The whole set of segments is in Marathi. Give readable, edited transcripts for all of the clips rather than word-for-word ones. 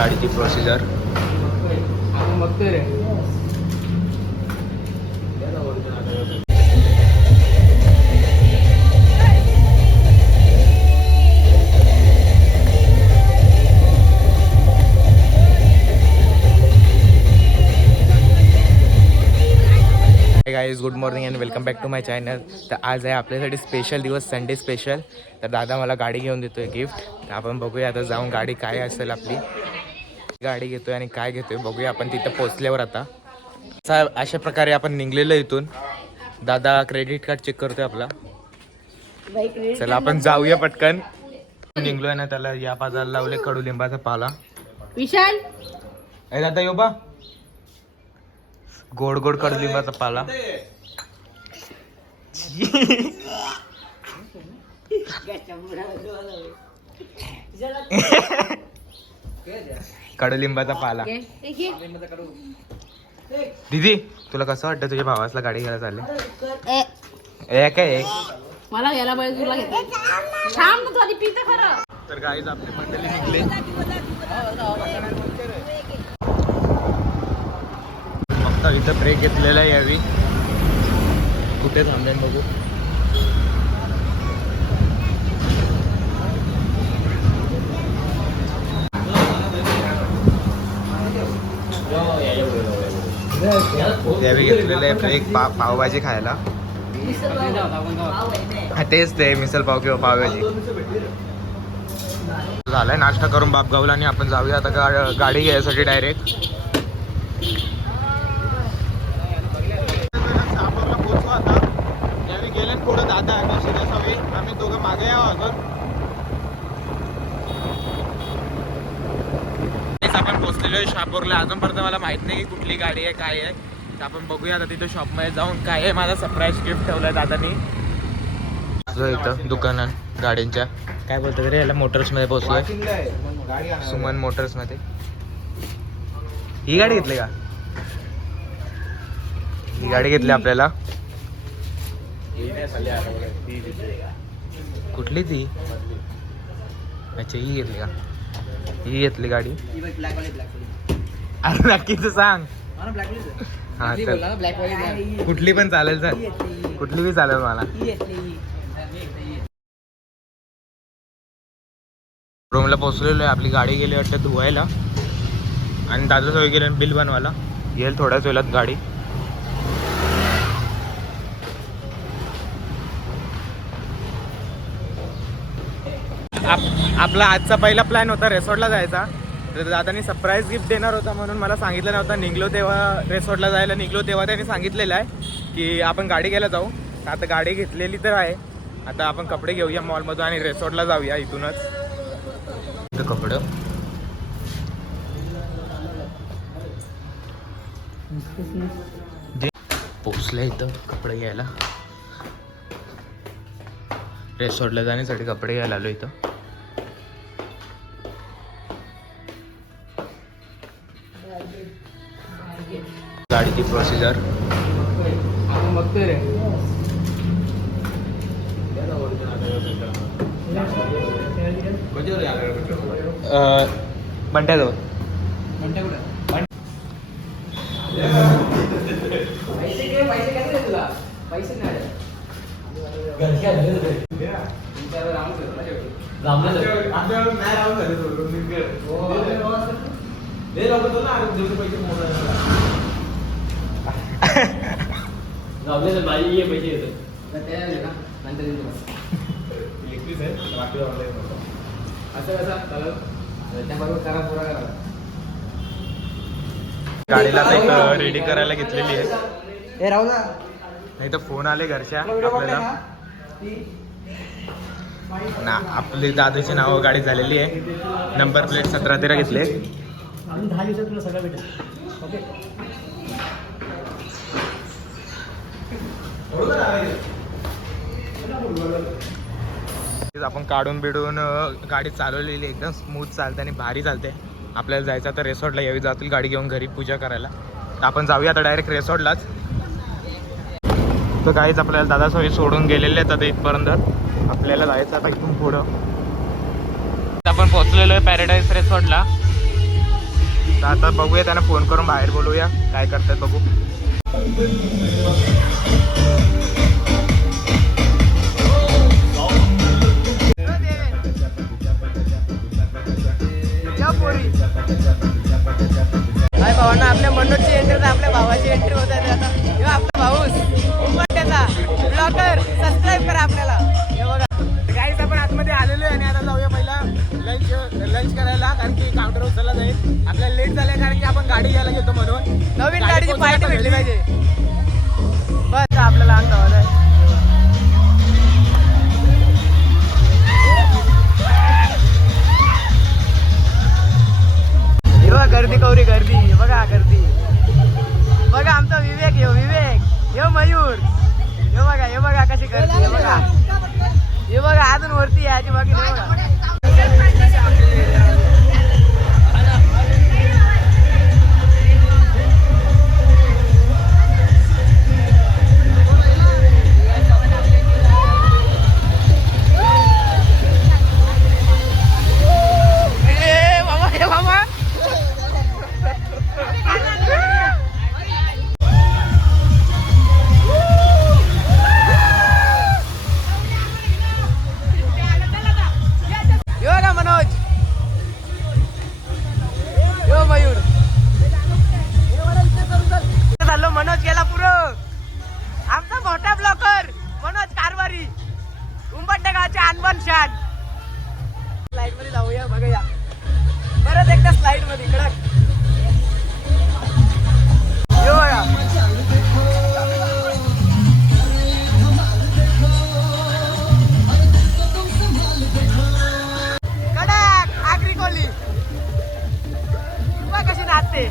गाडीची प्रोसिजर आपण बघतोय रे. Guys good morning and welcome back to my channel. तर आज आहे आपल्यासाठी स्पेशल दिवस, संडे स्पेशल. तर दादा मला गाडी घेऊन देतोय गिफ्ट. तर आपण बघूया आता जाऊन गाडी काय असेल आपली. गाडी घेतोय आणि काय घेतोय बघूया आपण तिथं पोहोचल्यावर. आता अशा प्रकारे आपण निघलेलो इथून. दादा क्रेडिट कार्ड चेक करतोय आपला. चला आपण जाऊया पटकन. निघलोय ना, त्याला या बाजारला लावले कडुलिंबाचा पाला. विशाल ए दादा यो बा, गोड गोड कडुलिंबाचा पाला. कडुलिंबाचा पाला. दीदी तुला कसं वाटतं तुझ्या भावासला गाडी घ्यायला चालले? ए काय मला घ्यायला पाहिजे, तुला घेते. थांब ना, तू आधी पिते खरं. तर गाईज आपली मंडळी निघले. फक्त इथं ब्रेक घेतलेला आहे यावी. कुठे थांबेन बघू. यावी घेतलेलं आहे ब्रेक पावभाजी खायला. तेच ते मिसल पाव किंवा पावभाजी. झालाय नाश्ता करून बापगावला आणि आपण जाऊया आता गाडी घ्यायसाठी डायरेक्ट. यावी गेले पुढं दादा आणि शिरासावी, आम्ही दोघं मागे यावं अजून. आपण पोहोचलेलो आहे शहापूरला. अजूनपर्यंत मला माहित नाही की कुठली गाडी आहे काय आहे. तर आपण बघूया आता तिथं शॉपमध्ये जाऊन काय आहे. माझा सरप्राईज गिफ्ट ठेवलाय दादानी इथं दुकानात गाड्यांच्या. काय बोलतो रे याला, मोटर्समध्ये पोहोचलोय. सुमन मोटर्समध्ये. ही गाडी घेतली का? ही गाडी घेतली आपल्याला. कुठली ती? अच्छा ही घेतली का? ही घेतली गाडी. अरे नक्कीच सांग. हा तर कुठली पण चालेल सर, कुठली बी चालेल मला. रूमला पोहोचलेलो आहे. आपली गाडी गेली वाटतं धुवायला आणि दादा सोय गेले बिल बनवायला. येईल थोड्याच वेळात गाडी. आपला आजचा पहिला प्लॅन होता रेसॉर्टला जायचा. तर दादानी सरप्राईज गिफ्ट देणार होता म्हणून मला सांगितलं नव्हतं. निघलो तेव्हा रेसॉर्टला जायला निघलो तेव्हा त्यांनी सांगितलेलं आहे की आपण गाडी घ्यायला जाऊ. तर आता गाडी घेतलेली तर आहे. आता आपण कपडे घेऊया मॉलमधून आणि रेसॉर्टला जाऊया इथूनच. कपडे पोचले इथं कपडे घ्यायला. रेसॉर्टला जाण्यासाठी कपडे घ्यायला आलो इथं. गाडीची प्रोसिजर आपण बघतोय रे. बंट्याजवळ. म्हणते कुठं? पैसे घे, पैसे कसं दे तुला? पैसे नाही. गाडीला रेडी करायला घेतलेली आहे. नाही तर फोन आले घरच्या आपल्याला ना. आपली दादाची नावं गाडी झालेली आहे. नंबर प्लेट 17-13 घेतले. 10 दिवसात तुला सगळं भेटेल. ओके. आपण काढून बिडून गाडी चालवलेली एकदम स्मूथ चालते आणि भारी चालते. आपल्याला जायचं तर रेसॉर्टला. यावी जातील गाडी घेऊन घरी पूजा करायला. तर आपण जाऊया आता डायरेक्ट रेसॉर्टलाच. तर काहीच आपल्याला दादा सोयी सोडून गेलेले आहेत आता इथपर्यंत. आपल्याला जायचं आता इथून पुढं. आपण पोहोचलेलो आहे पॅराडाईज रेसॉर्टला. तर आता बघूया, त्यांना फोन करून बाहेर बोलूया काय करतात बघू. काय भावांना आपल्या मनोजची एंट्री तर आपल्या भावाची एंट्री होत आहे आता. किंवा आपला भाऊस उंबरठ्याचा ब्लॉगर, सबस्क्राईब करा आपल्याला. हे बघा गाईस, आपण आतमध्ये आलेलो आहे आणि आता जाऊया पहिला लंच करायला, कारण की काउंटर उचलला जाईल. आपल्याला लेट झालंय कारण की आपण गाडी घ्यायला गेलो म्हणून. नवीन गाडीची पार्टी भेटली पाहिजे. बस आपल्याला अंग धावत आहे. गर्दी कवरी गर्दी, बघा गर्दी. बघा आमचा विवेक, यो मयूर, हे बघा कशी गर्दी. हे बघा अजून वरती याची बाकी नाही बघा. मनोज गेला पुरं. आमचा मोठा ब्लॉकर मनोज कारभारी, उंबरठ्या गावचे अनबन शान. स्लाइड मध्ये जाऊया, बघूया परत एकदा स्लाइड मध्ये कडक. यो बघा कडक आगरी कोली कशी नाचते.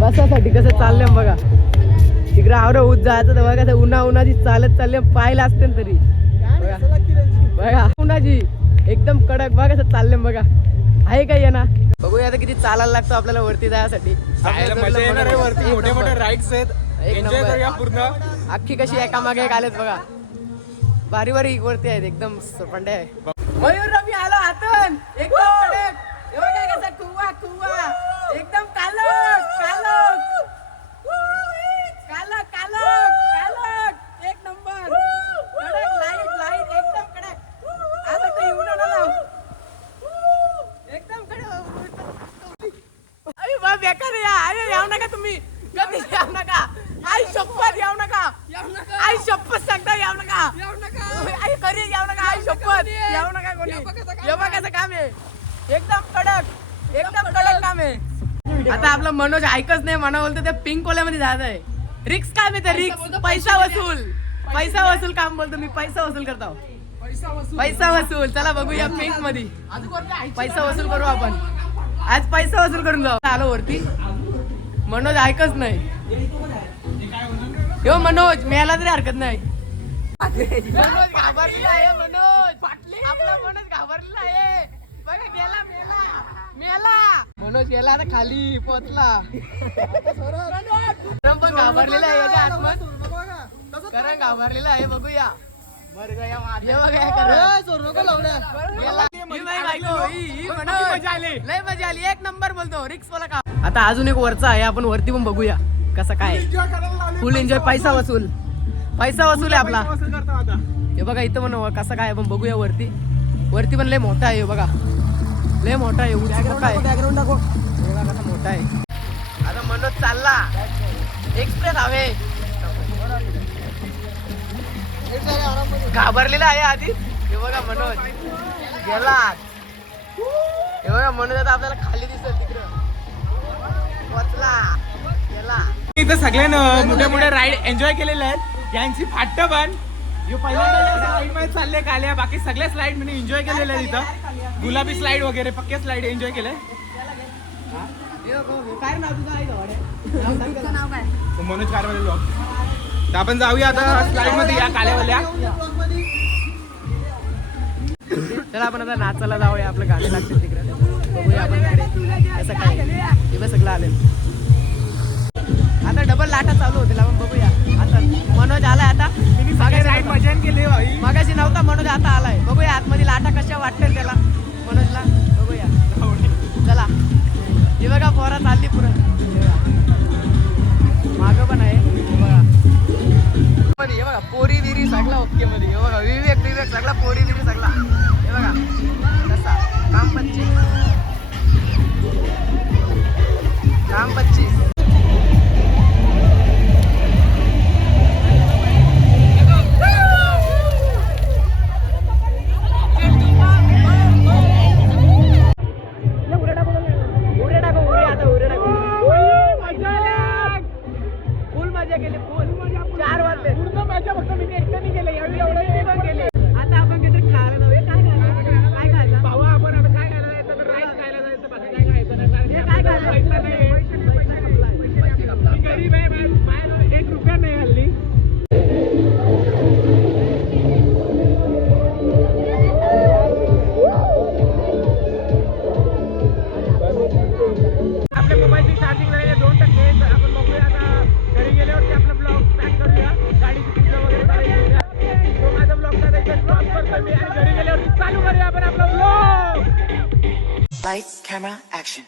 बसासाठी कसं चाललंय बघा. तिकडे आवडं उच जायचं तर बघा, उन्हाची चालत चालले पाहिलं असते तरी. बघा उन्हाची एकदम कडक बघा कसं चाललंय बघा. आहे का ये ना, बघूया आता किती चालायला लागतो आपल्याला वरती जायसाठी. मोठे मोठे राईड्स आहेत, एन्जॉय करूया पूर्ण. अख्खी कशी एकामागे एक आलेत बघा. भारी भारी वरती आहेत, एकदम पंडे आहे. मयूर रवी आलो हातून एकदम कडक. एकदम कालक कधी अरे येऊ नका तुम्ही कधी येऊ नका आई शपथ येऊ नका आई शपथ सांगता येऊ नका आई कधी येऊ नका आई शपथ येऊ नका कोणी हे बघायचं काम आहे एकदम कडक काम आहे आता आपलं मनोज ऐकच नाही म्हणा बोलतो त्या पिंक कोल्यामध्ये जात आहे रिक्स काम आहे ते रिक्स पैसा वसूल काम बोलतो मी पैसा वसूल करतो पैसा वसूल चला बघूया पिंक मध्ये पैसा वसूल करू आपण आज पैसा वसूल करून जाऊ आलो वरती मनोज ऐकच नाही यो मनोज मेला तरी हरकत नाही मनोज घाबरलेला आहे आपला मनोज घाबरलेला आहे बघा मेला मनोज गेला आता खाली पोचला पण घाबरलेला आहे का आत्मत करण घाबरलेला आहे बघूया लय मजा आली एक नंबर बोलतो रिक्स वाला का आता अजून एक वरचा आहे आपण वरती पण बघूया कसं काय फुल एन्जॉय पैसा वसूल आहे आपला हे बघा इथं पण कसं काय आपण बघूया वरती पण लय मोठा आहे बघा लय मोठा आहे मोठा आहे कसा मोठा आहे आता मनोज चालला एक्सप्रेस हवे घाबरलेला आहे आधी हे बघा मनोज गेला हे बघा मनोज आता आपल्याला खाली दिसत तिकडं वाचला गेला इथं सगळ्यांना मोठ्या राईड एन्जॉय केलेले आहेत यांची फाट पण पहिल्यांदा स्लाईड मध्ये चालले काल्या बाकी सगळ्या स्लाईड मध्ये एन्जॉय केलेले आहेत इथं गुलाबी स्लाईड वगैरे पक्के स्लाईड एन्जॉय केले काय नाव तुझं आहे नाव काय मनोज कारवाले ब्लॉग तर आपण जाऊया आता स्लाईड मध्ये या काल्यावाल्या चला आपण आता नाचायला जाऊया आपलं गाणे लागतील तिकडे बघूया आपण तिकडे कसं काय हे सगळं आले आता डबल लाटा चालू होतील आपण बघूया आता मनोज आलाय आता मजा केली मगाशी नव्हता मनोज आता आलाय बघूया आतमध्ये लाटा कशा वाटतील त्याला मनोजला बघूया चला हे बघा पोरा चालली पुरं माग पण आहे हे बघा पोरी विरी सगळा ओके मध्ये हे बघा विवेक सगळा पोरी विरी सगळा हे बघा कसा काम 25 Lights, camera, action.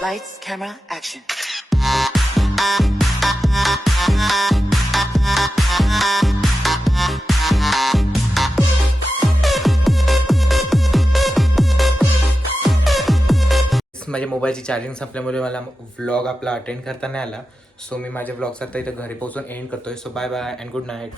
Lights, camera, action. माझ्या मोबाईलची चार्जिंग संपल्यामुळे मला व्लॉग आपला अटेंड करता नाही आला सो मी माझ्या व्लॉग्स आता इथं घरी पोहोचून एंड करतोय so bye bye and good night.